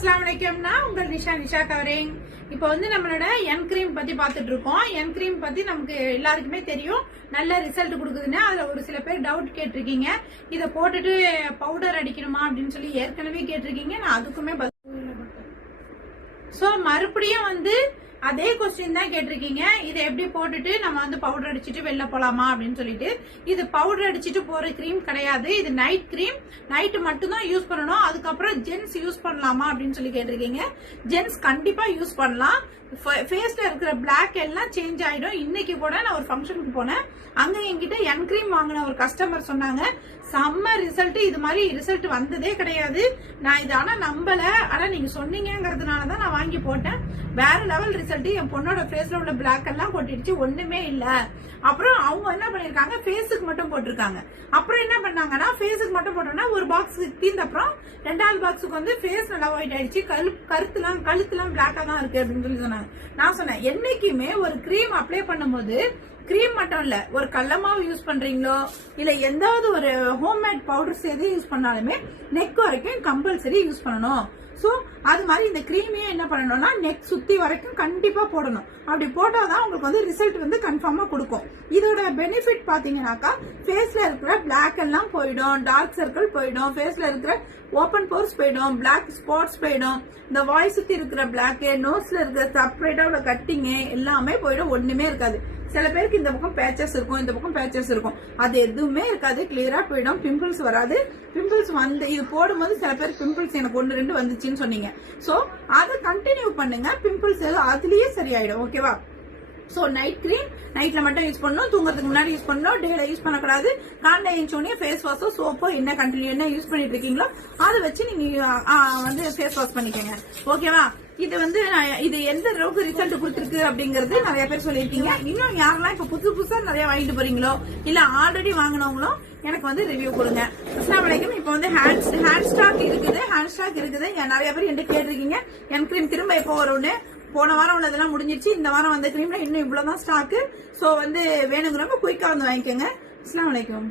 அஸ்ஸலாமு அலைக்கும்னா உங்கள் நிஷா கவரிங். இப்போ வந்து நம்மளோட என் கிரீம் பத்தி பாத்துட்டு இருக்கோம். என் கிரீம் பத்தி நமக்கு எல்லாருக்குமே தெரியும், நல்ல ரிசல்ட் கொடுக்குதுன்னு. அதுல ஒரு சில பேர் டவுட் கேட்டிருக்கீங்க, இதை போட்டுட்டு பவுடர் அடிக்கணுமா அப்படின்னு சொல்லி ஏற்கனவே கேட்டிருக்கீங்க. நான் அதுக்குமே சோ மறுபடியும் வந்து அதே கொஸ்டின் தான் கேட்டிருக்கீங்க, இதை எப்படி போட்டுட்டு நம்ம வந்து பவுடர் அடிச்சுட்டு வெளில போலாமா அப்படின்னு சொல்லிட்டு. இது பவுடர் அடிச்சுட்டு போற கிரீம் கிடையாது, இது நைட் கிரீம். நைட்டு மட்டும் தான் யூஸ் பண்ணணும். அதுக்கப்புறம் ஜென்ஸ் யூஸ் பண்ணலாமா அப்படின்னு சொல்லி கேட்டிருக்கீங்க. ஜென்ஸ் கண்டிப்பா யூஸ் பண்ணலாம். ஃபேஸ்ல இருக்கிற பிளாக் எல்லாம் சேஞ்ச் ஆயிடும். இன்னைக்கு கூட நான் ஒரு ஃபங்க்ஷனுக்கு போனேன், அங்க என்கிட்ட என் கிரீம் வாங்கின ஒரு கஸ்டமர் சொன்னாங்க, செம்ம ரிசல்ட், இது மாதிரி ரிசல்ட் வந்ததே கிடையாது. நான் இது ஆனா நம்பல, ஆனா நீங்க சொன்னீங்கிறதுனாலதான் நான் வாங்கி போட்டேன். வேற லெவல் ரிசல்ட். என் பொண்ணோட ஃபேஸ்ல உள்ள பிளாக் எல்லாம் கொட்டிடுச்சு, ஒண்ணுமே இல்ல. அப்புறம் அவங்க என்ன பண்ணிருக்காங்க, ஃபேஸுக்கு மட்டும் போட்டிருக்காங்க. அப்புறம் என்ன பண்ணாங்கன்னா, ஃபேஸுக்கு மட்டும் போட்டோம்னா ஒரு பாக்ஸ் தீர்ந்த அப்புறம் ரெண்டாவது பாக்ஸுக்கு வந்து ஃபேஸ் நல்லா ஒயிட் ஆயிடுச்சு, கழுத்துலாம் பிளாக்கா தான் இருக்கு அப்படின்னு சொல்லி சொன்னாங்க. நான் சொன்னேன், என்னைக்குமே ஒரு கிரீம் அப்ளை பண்ணும்போது கிரீம் மட்டும் இல்ல, ஒரு கடலமாவு யூஸ் பண்றீங்களோ இல்ல எந்தாவது ஒரு ஹோம்மேட் பவுடர்ஸ் எது யூஸ் பண்ணாலுமே நெக் வரைக்கும் கம்பல்சரி யூஸ் பண்ணணும். சோ அது மாதிரி இந்த கிரீமையே என்ன பண்ணணும்னா நெக் சுத்தி வரைக்கும் கண்டிப்பா போடணும். அப்படி போட்டாதான் உங்களுக்கு வந்து ரிசல்ட் வந்து கன்ஃபார்மா கொடுக்கும். இதோட பெனிஃபிட் பாத்தீங்கன்னாக்கா, ஃபேஸ்ல இருக்கிற பிளாக் எல்லாம் போயிடும், டார்க் சர்க்கிள் போயிடும், ஃபேஸ்ல இருக்கிற ஓபன் போர்ஸ் போயிடும், பிளாக் ஸ்பாட்ஸ் போயிடும், இந்த வாய் சுத்தி இருக்கிற பிளாக், நோஸ்ல இருக்கிற செப்பரேட்டா உள்ள கட்டிங் எல்லாமே போயிடும், ஒண்ணுமே இருக்காது. சில பேருக்கு இந்த பக்கம் பேச்சஸ் இருக்கும், இந்த பக்கம் பேச்சஸ் இருக்கும், அது எதுவுமே இருக்காது, கிளியரா போயிடும். பிம்பிள்ஸ் வராது. பிம்பிள்ஸ் வந்து இது போடும்போது சில பேர் பிம்பிள்ஸ் எனக்கு 1-2 வந்துச்சுன்னு சொன்னீங்க. சோ அதை கண்டினியூ பண்ணுங்க, பிம்பிள்ஸ் அதுலயே சரியாயிடும். ஓகேவா? சோ நைட் கிரீம் நைட்ல மட்டும் யூஸ் பண்ணணும், தூங்கறதுக்கு முன்னாடி யூஸ் பண்ணணும், டேல யூஸ் பண்ணக்கூடாது. காலைல எழுந்தோடனே ஃபேஸ் வாஷோ சோப்போ என்ன கண்டினியூ என்ன யூஸ் பண்ணிட்டு இருக்கீங்களோ அதை வச்சு நீங்க வந்து ஃபேஸ் வாஷ் பண்ணிக்கோங்க. ஓகேவா? இது வந்து இது எந்த அளவுக்கு ரிசல்ட் கொடுத்துருக்கு அப்படிங்கறது நிறைய பேர் சொல்லிருக்கீங்க. இன்னும் யாரெல்லாம் இப்ப புதுசா நிறைய வாங்கிட்டு போறீங்களோ இல்ல ஆல்ரெடி வாங்கினவங்களோ எனக்கு வந்து ரிவ்யூ கொடுங்க. அஸ்ஸலாமு அலைக்கும். இப்ப வந்து ஹேண்ட் ஸ்டாக் இருக்குது. நிறைய பேர் என்கிட்ட கேட்டிருக்கீங்க, என் கிரீம் திரும்ப எப்போ வரும்னு. போன வாரம் உள்ளதெல்லாம் முடிஞ்சிருச்சு, இந்த வாரம் வந்த கிரீம்ல இன்னும் இவ்வளவுதான் ஸ்டாக்கு. சோ வந்து வேணுங்கிறவங்க குயிக்கா வந்து வாங்கிக்கோங்க. அஸ்ஸலாமு அலைக்கும்.